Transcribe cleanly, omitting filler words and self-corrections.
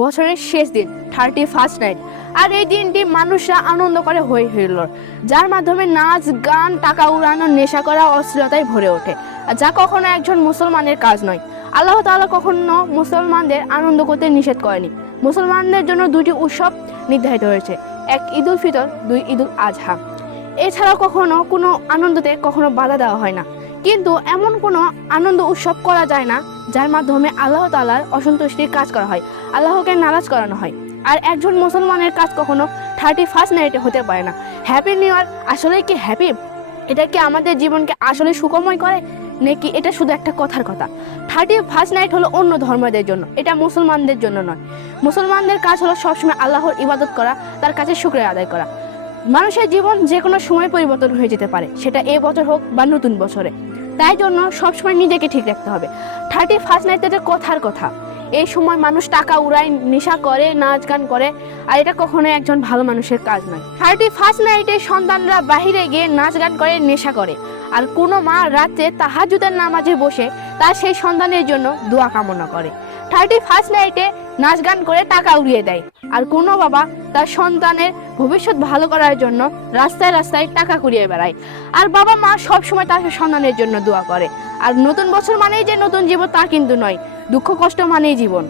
বছরের শেষ দিন 31st নাইট। আর এই দিনটি মানুষরা আনন্দ করে হই হুল্লোড়, যার মাধ্যমে নাচ গান, টাকা উড়ানো, নেশা করা, অশ্লীলতায় ভরে ওঠে, আর যা কখনো একজন মুসলমানের কাজ নয়। আল্লাহ তাআলা কখনো মুসলমানদের আনন্দ করতে নিষেধ করেনি। মুসলমানদের জন্য দুটি উৎসব নির্ধারিত হয়েছে, এক ঈদ উল ফিতর, দুই ঈদ উল আজহা। এছাড়াও কখনো কোনো আনন্দতে কখনো বাধা দেওয়া হয় না। কিন্তু এমন কোনো আনন্দ উৎসব করা যায় না যার মাধ্যমে আল্লাহ তাআলার অসন্তুষ্টির কাজ করা হয়, আল্লাহকে নারাজ করানো হয়। আর একজন মুসলমানের কাজ কখনো 31st নাইটে হতে পারে না। হ্যাপি নিউ ইয়ার আসলে কি হ্যাপি? এটা কি আমাদের জীবনকে আসলে সুখময় করে, নাকি এটা শুধু একটা কথার কথা? 31st নাইট হলো অন্য ধর্মদের জন্য, এটা মুসলমানদের জন্য নয়। মুসলমানদের কাজ হলো সবসময় আল্লাহর ইবাদত করা, তার কাছে শুকরিয়া আদায় করা। মানুষের জীবন যে কোনো সময় পরিবর্তন হয়ে যেতে পারে, সেটা এই বছর হোক বা নতুন বছরে। তাই জন্য সবসময় নিজেকে ঠিক রাখতে হবে। 31st নাইট এটা কথার কথা। এই সময় মানুষ টাকা উড়ায়, নেশা করে, নাচ গান করে, আর এটা কখনো একজন ভালো মানুষের কাজ নয়। 31st নাইটে সন্তানরা বাহিরে গিয়ে নাচ গান করে, নেশা করে, আর কোনো মা রাতে তাহাজ্জুদের নামাজে বসে তার সেই সন্তানের জন্য দোয়া কামনা করে। 31st নাইটে নাচ গান করে টাকা উড়িয়ে দেয়, আর কোনো বাবা তার সন্তানের ভবিষ্যৎ ভালো করার জন্য রাস্তায় রাস্তায় টাকা কুড়িয়ে বেড়ায়। আর বাবা মা সবসময় তার সন্তানের জন্য দোয়া করে। আর নতুন বছর মানেই যে নতুন জীবন তা কিন্তু নয়, দুঃখ কষ্ট মানেই জীবন।